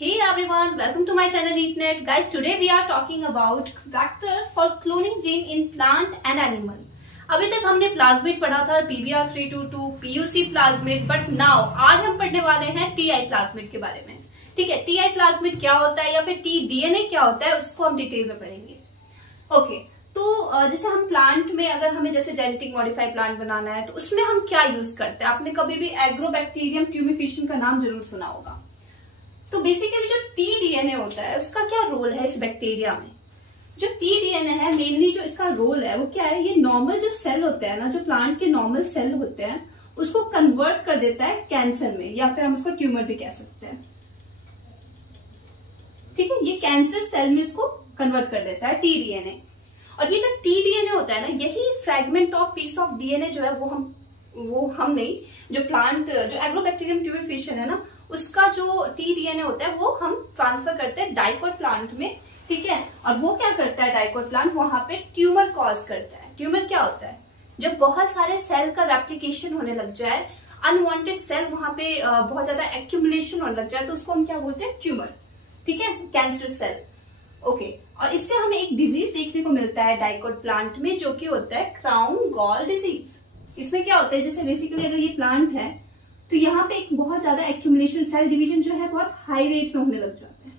Hey everyone, welcome to my channel EatNet. Guys, today we are talking about vector for cloning gene in plant and animal. अभी तक हमने plasmid पढ़ा था, PBR322, PUC plasmid, but now आज हम पढ़ने वाले हैं TI प्लाज्मिड के बारे में. ठीक है, TI प्लाज्मिड क्या होता है या फिर tDNA क्या होता है उसको हम डिटेल में पढ़ेंगे. ओके, तो जैसे हम प्लांट में अगर हमें जैसे जेनेटिक मॉडिफाइड प्लांट बनाना है तो उसमें हम क्या यूज करते हैं. आपने कभी भी एग्रोबैक्टीरियम ट्यूबिफिशियन का नाम जरूर सुना होगा. तो बेसिकली जो tDNA होता है उसका क्या रोल है इस बैक्टीरिया में. जो tDNA है मेनली जो इसका रोल है वो क्या है, ये नॉर्मल जो सेल होते हैं ना, जो प्लांट के नॉर्मल सेल होते हैं उसको कन्वर्ट कर देता है कैंसर में, या फिर हम उसको ट्यूमर भी कह सकते हैं. ठीक है, ये कैंसर सेल में इसको कन्वर्ट कर देता है tDNA. और ये जो tDNA होता है ना, यही fragment of peace of DNA जो है वो हम नहीं, जो प्लांट जो एग्रोबैक्टीरियम ट्यूबिफिशियन है ना उसका जो tDNA होता है वो हम ट्रांसफर करते हैं डाइकोट प्लांट में. ठीक है, और वो क्या करता है डाइकोट प्लांट, वहां पे ट्यूमर कॉज करता है. ट्यूमर क्या होता है, जब बहुत सारे सेल का रेप्लिकेशन होने लग जाए, अनवांटेड सेल वहां पे बहुत ज्यादा एक्यूमुलेशन होने लग जाए तो उसको हम क्या बोलते हैं, ट्यूमर. ठीक है, कैंसर सेल. ओके, और इससे हमें एक डिजीज देखने को मिलता है डाइकोट प्लांट में जो कि होता है क्राउन गॉल डिजीज. इसमें क्या होता है, जैसे बेसिकली अगर ये प्लांट है तो यहाँ पे एक बहुत ज्यादा एक्यूमुलेशन, सेल डिवीजन जो है बहुत हाई रेट में होने लग जाता है.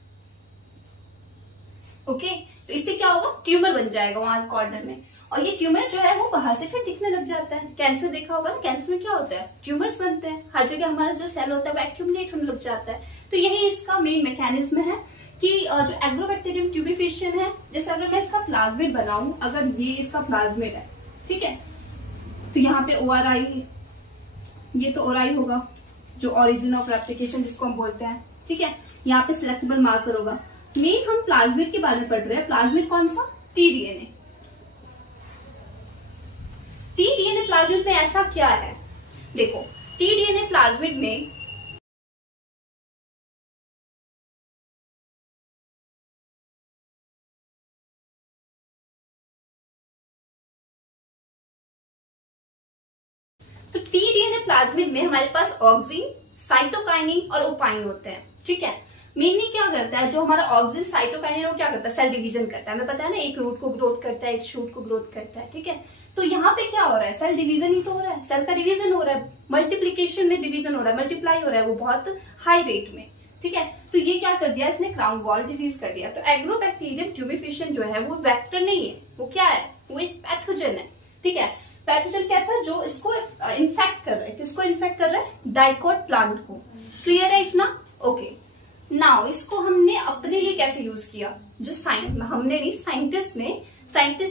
ओके, तो इससे क्या होगा, ट्यूमर बन जाएगा वहां कॉर्नर में. और ये ट्यूमर जो है वो बाहर से फिर दिखने लग जाता है. कैंसर देखा होगा ना, कैंसर में क्या होता है, ट्यूमर्स बनते हैं. हर जगह हमारा जो सेल होता है वो एक्यूमुलेट होने लग जाता है. तो यही इसका मेन मैकेनिज्म है कि जो एग्रोबैक्टीरियम ट्यूबिफिशियन है, जैसे अगर मैं इसका प्लाज्मिड बनाऊं, अगर ये इसका प्लाज्मिड है, ठीक है, तो यहाँ पे ORI, ये तो ORI होगा जो ओरिजिन ऑफ रेप्लिकेशन जिसको हम बोलते हैं. ठीक है, यहाँ पे सिलेक्टेबल मार्कर होगा. मेन हम प्लाज्मिड के बारे में पढ़ रहे हैं. प्लाज्मिड कौन सा, tDNA. tDNA प्लाज्मिड में ऐसा क्या है, देखो tDNA प्लाज्मिड में तो tDNA प्लाज्मिड में हमारे पास ऑक्सिन, साइटोकाइनिन और ओपाइन होते हैं. ठीक है, मेनली क्या करता है, जो हमारा ऑक्सिन साइटोकाइनिन वो क्या करता है, सेल डिवीजन करता है. हमें पता है ना, एक रूट को ग्रोथ करता है, एक शूट को ग्रोथ करता है. ठीक है, तो यहाँ पे क्या हो रहा है, सेल डिवीजन ही तो हो रहा है, सेल का डिवीजन हो रहा है, मल्टीप्लीकेशन में डिवीजन हो रहा है, मल्टीप्लाई हो रहा है वो बहुत हाई रेट में. ठीक है, तो ये क्या कर दिया, इसने क्राउन गॉल डिजीज कर दिया. तो एग्रोबैक्टीरियम ट्यूबिफिशियन जो है वो वेक्टर नहीं है, वो क्या है, वो एक पैथोजन है. ठीक है, पैथोजन कैसा, जो इसको इन्फेक्ट कर रहा है. किसको इन्फेक्ट कर रहा है, डाइकोट प्लांट को. क्लियर है इतना. ओके, नाउ इसको हमने अपने लिए कैसे यूज किया, जो हमने नहीं, साइंटिस्ट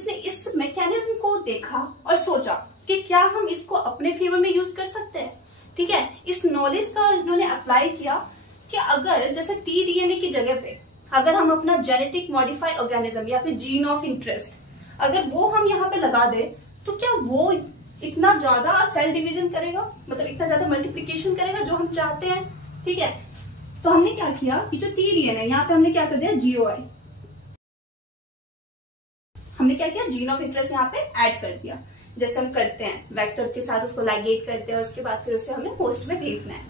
ने इस मैकेनिज्म को देखा और सोचा कि क्या हम इसको अपने फेवर में यूज कर सकते हैं. ठीक है, इस नॉलेज का इन्होंने अप्लाई किया कि अगर जैसे tDNA की जगह पे अगर हम अपना जेनेटिक मॉडिफाइड ऑर्गेनिज्म या फिर जीन ऑफ इंटरेस्ट अगर वो हम यहाँ पे लगा दे तो क्या वो इतना ज्यादा सेल डिवीजन करेगा, मतलब इतना ज्यादा मल्टीप्लीकेशन करेगा जो हम चाहते हैं. ठीक है, तो हमने क्या किया कि जो tDNA है यहाँ पे हमने क्या कर दिया, GOI, हमने क्या किया, जीन ऑफ इंटरेस्ट यहाँ पे ऐड कर दिया. जैसे हम करते हैं वेक्टर के साथ उसको लाइगेट करते हैं, उसके बाद फिर उसे हमें होस्ट में भेजना है.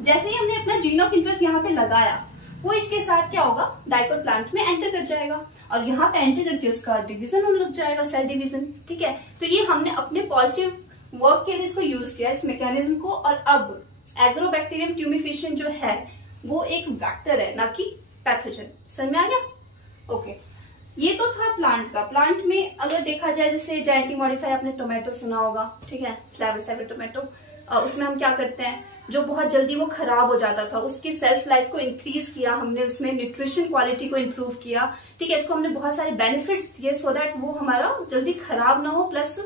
जैसे ही हमने अपना जीन ऑफ इंटरेस्ट यहाँ पे लगाया, वो इसके साथ क्या होगा, डाइकोट प्लांट में एंटर कर जाएगा और यहाँ पे एंटर करके उसका डिवीजन होने लग जाएगा, सेल डिवीजन. ठीक है, तो ये हमने अपने पॉजिटिव वर्क के लिए इसको यूज किया, इस मैकेनिज्म को. और अब एग्रोबैक्टीरियम ट्यूबिफिशियन जो है वो एक वेक्टर है, ना कि पैथोजन. समझ में आ गया. ओके, ये तो था प्लांट का. प्लांट में अगर देखा जाए, जैसे जेनेटिक मॉडिफाई, आपने टोमेटो सुना होगा. ठीक है, फ्लेवर सेवर टोमेटो, उसमें हम क्या करते हैं, जो बहुत जल्दी वो खराब हो जाता था उसकी सेल्फ लाइफ को इंक्रीज किया हमने, उसमें न्यूट्रिशन क्वालिटी को इंप्रूव किया. ठीक है, इसको हमने बहुत सारे बेनिफिट्स दिए सो दैट वो हमारा जल्दी खराब ना हो, प्लस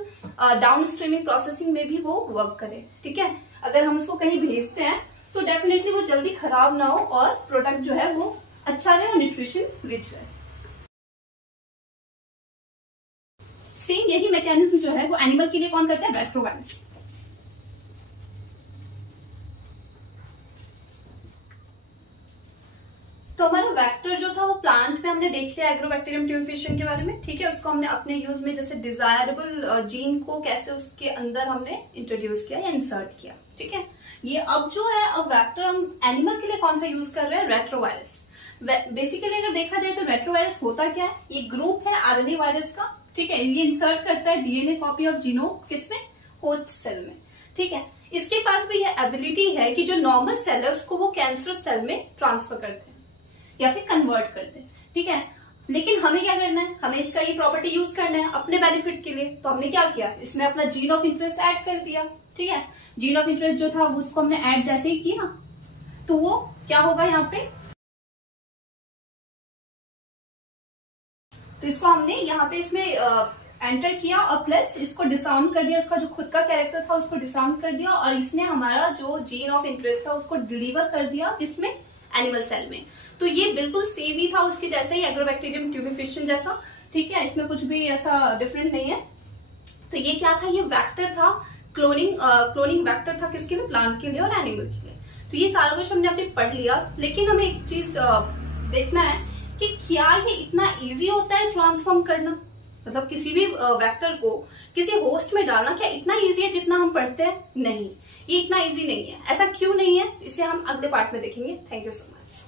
डाउन स्ट्रीमिंग प्रोसेसिंग में भी वो वर्क करे. ठीक है, अगर हम उसको कहीं भेजते हैं तो डेफिनेटली वो जल्दी खराब ना हो और प्रोडक्ट जो है वो अच्छा रहे और न्यूट्रिशन रिच रहे. सेम यही मैकेनिज्म जो है वो एनिमल के लिए कौन करता है, रेट्रोवायरस. तो हमारा वेक्टर जो था वो प्लांट में हमने देख लिया एग्रोबैक्टीरियम ट्यूबिफिशियन के बारे में. ठीक है, उसको हमने अपने यूज में जैसे डिजायरेबल जीन को कैसे उसके अंदर हमने इंट्रोड्यूस किया या इंसर्ट किया. ठीक है, ये अब जो है अब वेक्टर हम एनिमल के लिए कौन सा यूज कर रहे हैं, रेट्रोवायरस. बेसिकली अगर देखा जाए तो रेट्रोवायरस होता क्या है, ये ग्रुप है आरएनए वायरस का, ठीक है। ये इंसर्ट करता है डीएनए कॉपी ऑफ जीनोम किसमें, होस्ट सेल में, ठीक है। इसके पास भी यह एबिलिटी है कि जो नॉर्मल सेल है उसको वो कैंसर सेल में ट्रांसफर करते हैं या फिर कन्वर्ट करते हैं, ठीक है। लेकिन हमें क्या करना है, हमें इसका ये प्रॉपर्टी यूज करना है अपने बेनिफिट के लिए। तो हमने क्या किया, इसमें अपना जीन ऑफ इंटरेस्ट ऐड कर दिया, ठीक है। जीन ऑफ इंटरेस्ट जो था उसको हमने ऐड जैसे ही किया तो वो क्या होगा यहाँ पे, तो इसको हमने यहाँ पे इसमें एंटर किया और प्लस इसको डिसाउंड कर दिया, उसका जो खुद का कैरेक्टर था उसको डिसाउंड कर दिया और इसने हमारा जो जीन ऑफ इंटरेस्ट था उसको डिलीवर कर दिया इसमें एनिमल सेल में। तो ये बिल्कुल सेम ही था उसके जैसे ही, एग्रोबैक्टीरियम ट्यूबिफिशियन जैसा, ठीक है। इसमें कुछ भी ऐसा डिफरेंट नहीं है। तो ये क्या था, ये वेक्टर था, क्लोनिंग वेक्टर था किसके लिए, प्लांट के लिए और एनिमल के लिए। तो ये सारा कुछ हमने अपने पढ़ लिया, लेकिन हमें एक चीज देखना है कि क्या ये इतना इजी होता है ट्रांसफॉर्म करना, मतलब किसी भी वेक्टर को किसी होस्ट में डालना क्या इतना इजी है जितना हम पढ़ते हैं, नहीं, ये इतना इजी नहीं है। ऐसा क्यों नहीं है, इसे हम अगले पार्ट में देखेंगे। Thank you so much.